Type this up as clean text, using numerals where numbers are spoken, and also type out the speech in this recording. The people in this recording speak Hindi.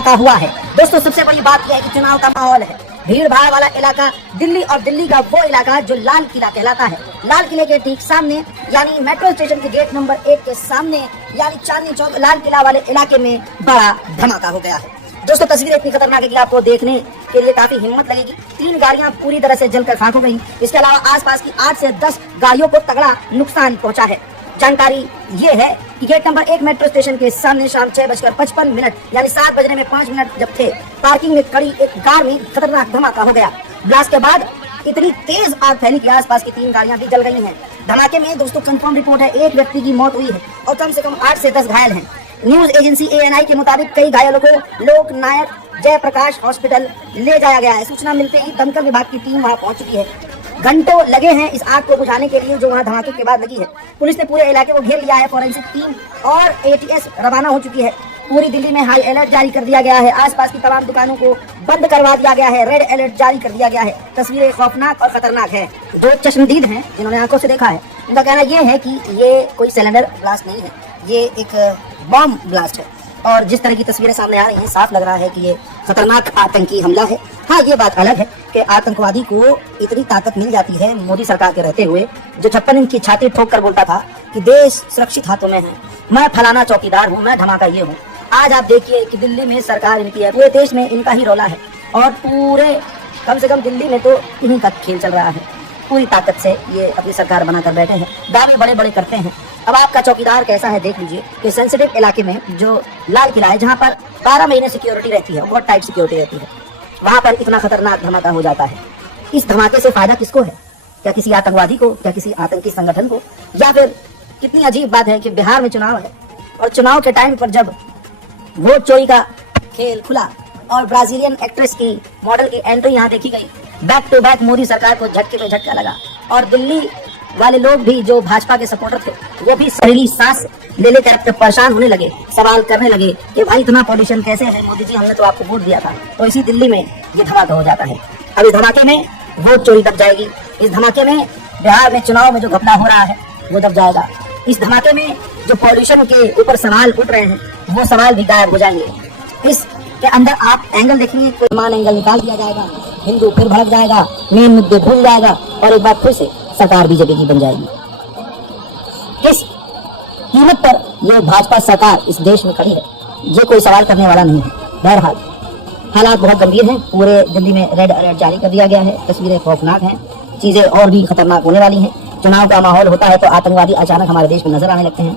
धमाका हुआ है। दोस्तों सबसे बड़ी बात यह है कि चुनाव का माहौल है, भीड़ भाड़ वाला इलाका दिल्ली, और दिल्ली का वो इलाका जो लाल किला कहलाता है। लाल किले के ठीक सामने यानी मेट्रो स्टेशन के गेट नंबर 1 के सामने यानी चांदनी चौक लाल किला वाले इलाके में बड़ा धमाका हो गया है। दोस्तों तस्वीर इतनी खतरनाक है कि आपको देखने के लिए काफी हिम्मत लगेगी। 3 गाड़ियां पूरी तरह से जलकर खाक हो गई। इसके अलावा आसपास की 8 से 10 गाड़ियों को तगड़ा नुकसान पहुंचा है। जानकारी ये है कि गेट नंबर 1 मेट्रो स्टेशन के सामने शाम 6:55 यानी 7 बजने में 5 मिनट जब थे, पार्किंग में खड़ी एक कार में खतरनाक धमाका हो गया। ब्लास्ट के बाद इतनी तेज आग फैली कि आसपास की 3 गाड़ियां भी जल गई हैं। धमाके में दोस्तों कंफर्म रिपोर्ट है 1 व्यक्ति की मौत हुई है और कम से कम 8 से 10 घायल हैं। न्यूज एजेंसी ANI के मुताबिक कई घायलों को लोकनायक जयप्रकाश हॉस्पिटल ले जाया गया है। सूचना मिलते ही दमकल विभाग की टीम वहां पहुंच चुकी है। घंटों लगे हैं इस आग को बुझाने के लिए जो वहां धमाके के बाद लगी है। पुलिस ने पूरे इलाके को घेर लिया है, फॉरेंसिक टीम और ATS रवाना हो चुकी है। पूरी दिल्ली में हाई अलर्ट जारी कर दिया गया है। आसपास की तमाम दुकानों को बंद करवा दिया गया है। रेड अलर्ट जारी कर दिया गया है। तस्वीरें खौफनाक और खतरनाक है। जो चश्मदीद हैं, जिन्होंने आंखों से देखा है, उनका कहना यह है कि ये कोई सिलेंडर ब्लास्ट नहीं है, ये एक बॉम्ब ब्लास्ट है। और जिस तरह की तस्वीरें सामने आ रही हैं, साफ लग रहा है कि ये खतरनाक आतंकी हमला है। हाँ, ये बात अलग है कि आतंकवादी को इतनी ताकत मिल जाती है मोदी सरकार के रहते हुए, जो 56 इंच की छाती ठोक कर बोलता था कि देश सुरक्षित हाथों में है, मैं फलाना चौकीदार हूँ, मैं धमाका ये हूँ। आज आप देखिए कि दिल्ली में सरकार इनकी है, पूरे देश में इनका ही रौला है और पूरे कम से कम दिल्ली में तो इन्हीं का खेल चल रहा है। पूरी ताकत से ये अपनी सरकार बनाकर बैठे हैं, दावे बड़े बड़े करते हैं। अब आपका चौकीदार कैसा है देख लीजिए कि सेंसिटिव इलाके में जो लाल किला है, जहाँ पर 12 महीने सिक्योरिटी रहती है, बहुत टाइट सिक्योरिटी रहती है, वहां पर इतना खतरनाक धमाका हो जाता है। इस धमाके से फायदा किसको है? क्या किसी आतंकवादी को, क्या किसी आतंकी संगठन को? या फिर कितनी अजीब बात है कि बिहार में चुनाव है और चुनाव के टाइम पर जब वोट चोरी का खेल खुला और ब्राजीलियन एक्ट्रेस की मॉडल की एंट्री यहाँ देखी गई, बैक टू बैक मोदी सरकार को झटके पे झटका लगा और दिल्ली वाले लोग भी जो भाजपा के सपोर्टर थे वो भी सरीली सांस ले लेकर परेशान होने लगे, सवाल करने लगे कि भाई इतना पॉल्यूशन कैसे है मोदी जी, हमने तो आपको वोट दिया था। तो इसी दिल्ली में ये धमाका हो जाता है। अब इस धमाके में वोट चोरी दब जाएगी, इस धमाके में बिहार में चुनाव में जो घपला हो रहा है वो दब जाएगा, इस धमाके में जो पॉल्यूशन के ऊपर सवाल उठ रहे हैं वो सवाल भी गायब हो जाएंगे। इसके अंदर आप एंगल देखेंगे, कोई मान एंगल निकाल दिया जाएगा, हिंदू फिर भड़क जाएगा, मेन मुद्दे भूल जाएगा और एक बार फिर से सरकार बीजेपी की बन जाएगी। किस कीमत पर यह भाजपा सरकार इस देश में खड़ी है, ये कोई सवाल करने वाला नहीं है। बहरहाल हालात बहुत गंभीर हैं, पूरे दिल्ली में रेड अलर्ट जारी कर दिया गया है। तस्वीरें खौफनाक हैं, चीजें और भी खतरनाक होने वाली हैं। चुनाव का माहौल होता है तो आतंकवादी अचानक हमारे देश में नजर आने लगते हैं।